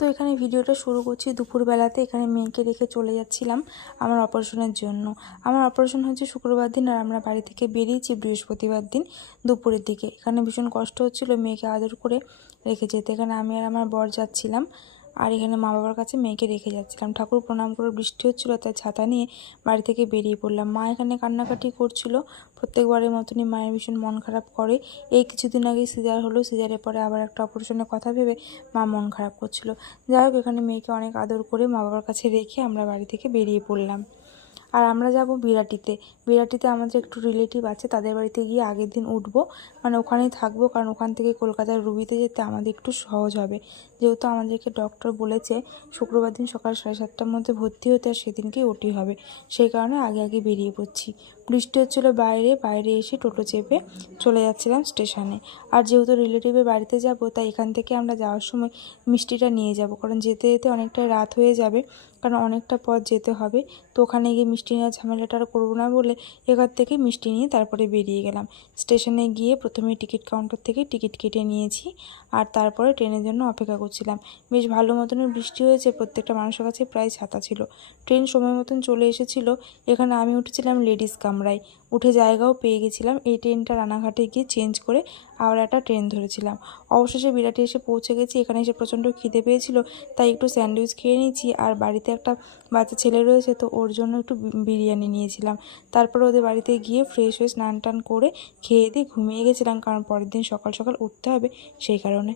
তো এখানে ভিডিওটা শুরু করছি দুপুরবেলাতে। এখানে মেয়েকে রেখে চলে যাচ্ছিলাম আমার অপারেশনের জন্য। আমার অপারেশন হচ্ছে শুক্রবার দিন, আর আমরা বাড়ি থেকে বেরিয়েছি বৃহস্পতিবার দিন দুপুরের দিকে। এখানে ভীষণ কষ্ট হচ্ছিল মেয়েকে আদর করে রেখে যেতে। এখানে আমি আর আমার বর যাচ্ছিলাম, আর এখানে মা বাবার কাছে মেয়েকে রেখে যাচ্ছিলাম। ঠাকুর প্রণাম করে বৃষ্টি হচ্ছিল, তাই ছাতা নিয়ে বাড়ি থেকে বেরিয়ে পড়লাম। মা এখানে কান্নাকাটি করছিল, প্রত্যেকবারের মতনই মায়ের ভীষণ মন খারাপ করে। এই কিছুদিন আগে সিজার হলো, সিজারের পরে আবার একটা অপারেশনের কথা ভেবে মা মন খারাপ করছিল। যাই হোক, এখানে মেয়েকে অনেক আদর করে মা বাবার কাছে রেখে আমরা বাড়ি থেকে বেরিয়ে পড়লাম। আর আমরা যাব বিরাটিতে। বিরাটিতে আমাদের একটু রিলেটিভ আছে, তাদের বাড়িতে গিয়ে আগের দিন উঠবো, মানে ওখানেই থাকবো, কারণ ওখান থেকে কলকাতার রুবিতে যেতে আমাদের একটু সহজ হবে। যেহেতু আমাদেরকে ডক্টর বলেছে শুক্রবার দিন সকাল 7:30টার মধ্যে ভর্তি হতে, আর সেদিনকেই ওটি হবে, সেই কারণে আগে আগে বেরিয়ে পড়ছি। বৃষ্টি হচ্ছিলো বাইরে এসে টোটো চেপে চলে যাচ্ছিলাম স্টেশনে। আর যেহেতু রিলেটিভের বাড়িতে যাব, তাই এখান থেকে আমরা যাওয়ার সময় মিষ্টিটা নিয়ে যাব, কারণ যেতে যেতে অনেকটা রাত হয়ে যাবে, কারণ অনেকটা পথ যেতে হবে। তো ওখানে গিয়ে মিষ্টি নেওয়ার ঝামেলাটা আর করবো না বলে এখান থেকে মিষ্টি নিয়ে তারপরে বেরিয়ে গেলাম। স্টেশনে গিয়ে প্রথমে টিকিট কাউন্টার থেকে টিকিট কেটে নিয়েছি, আর তারপরে ট্রেনের জন্য অপেক্ষা করছিলাম। বেশ ভালো মতনই বৃষ্টি হয়েছে, প্রত্যেকটা মানুষের কাছে প্রায় ছাতা ছিল। ট্রেন সময় মতন চলে এসেছিলো। এখানে আমি উঠেছিলাম লেডিস কামরায়, উঠে জায়গাও পেয়ে গেছিলাম। এই ট্রেনটা রানাঘাটে গিয়ে চেঞ্জ করে আবার একটা ট্রেন ধরেছিলাম। অবশেষে বিরাটে এসে পৌঁছে গেছি। এখানে এসে প্রচণ্ড খিদে পেয়েছিল, তাই একটু স্যান্ডউইচ খেয়ে নিয়েছি। আর বাড়িতে একটা বাচ্চা ছেলে রয়েছে, তো ওর জন্য একটু বিরিয়ানি নিয়েছিলাম। তারপরে ওদের বাড়িতে গিয়ে ফ্রেশ হয়ে স্নান টান করে খেয়ে দিয়ে ঘুমিয়ে গেছিলাম, কারণ পরের দিন সকাল সকাল উঠতে হবে সেই কারণে।